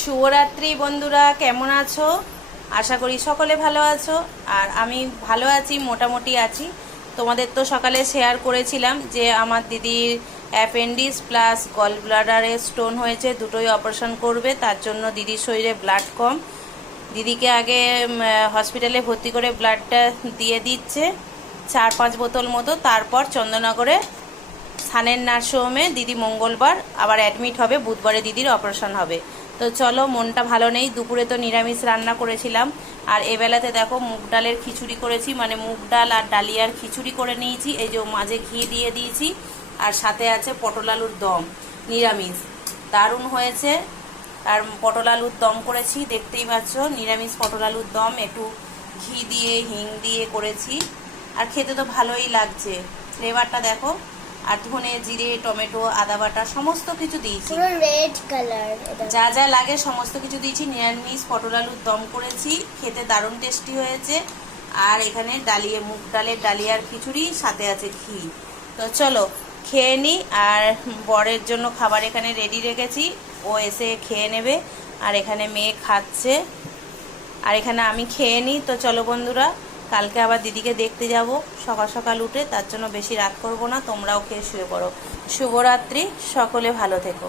শুভরাত্রি বন্ধুরা, কেমন আছো? আশা করি সকলে ভালো আছো। আর আমি ভালো আছি, মোটামুটি আছি। তোমাদের তো সকালে শেয়ার করেছিলাম যে আমার দিদির অ্যাপেন্ডিক্স প্লাস গল ব্লাডারে স্টোন হয়েছে, দুটোই অপারেশন করবে। তার জন্য দিদির শরীরে ব্লাড কম। দিদিকে আগে হসপিটালে ভর্তি করে ব্লাডটা দিয়ে দিচ্ছে 4-5 বোতল মতো। তারপর চন্দননগরে সানের নার্সিংহোমে দিদি মঙ্গলবার আবার অ্যাডমিট হবে, বুধবারে দিদির অপারেশন হবে। তো চলো, মনটা ভালো নেই। দুপুরে তো নিরামিষ রান্না করেছিলাম, আর এবেলাতে দেখো মুগ ডালের খিচুড়ি করেছি, মানে মুগ ডাল আর ডালিয়ার খিচুড়ি করে নিয়েছি। এই যে মাঝে ঘি দিয়ে দিয়েছি, আর সাথে আছে পটল আলুর দম, নিরামিষ, দারুণ হয়েছে। আর পটল আলুর দম করেছি, দেখতেই পাচ্ছ, নিরামিষ পটল আলুর দম, একটু ঘি দিয়ে হিং দিয়ে করেছি। আর খেতে তো ভালোই লাগছে, ফ্লেভারটা দেখো। আর ধনে জিরে টমেটো আদা বাটা সমস্ত কিছু দিয়েছি, পুরো রেড কালার, যা যা লাগে সমস্ত কিছু দিয়েছি। নিরামিষ পটল আলুর দম করেছি, খেতে দারুণ টেস্টি হয়েছে। আর এখানে ডালিয়া, মুগ ডালের ডালিয়ার খিচুড়ি, সাথে আছে ঘি। তো চলো খেয়ে নিই। আর বরের জন্য খাবার এখানে রেডি রেখেছি, ও এসে খেয়ে নেবে। আর এখানে মেয়ে খাচ্ছে, আর এখানে আমি খেয়ে নিই। তো চলো বন্ধুরা, কালকে আবার দিদিকে দেখতে যাব সকাল সকাল উঠে, তার জন্য বেশি রাত করব না। তোমরাও খেয়ে শুয়ে পড়ো। শুভরাত্রি, সকলে ভালো থেকো।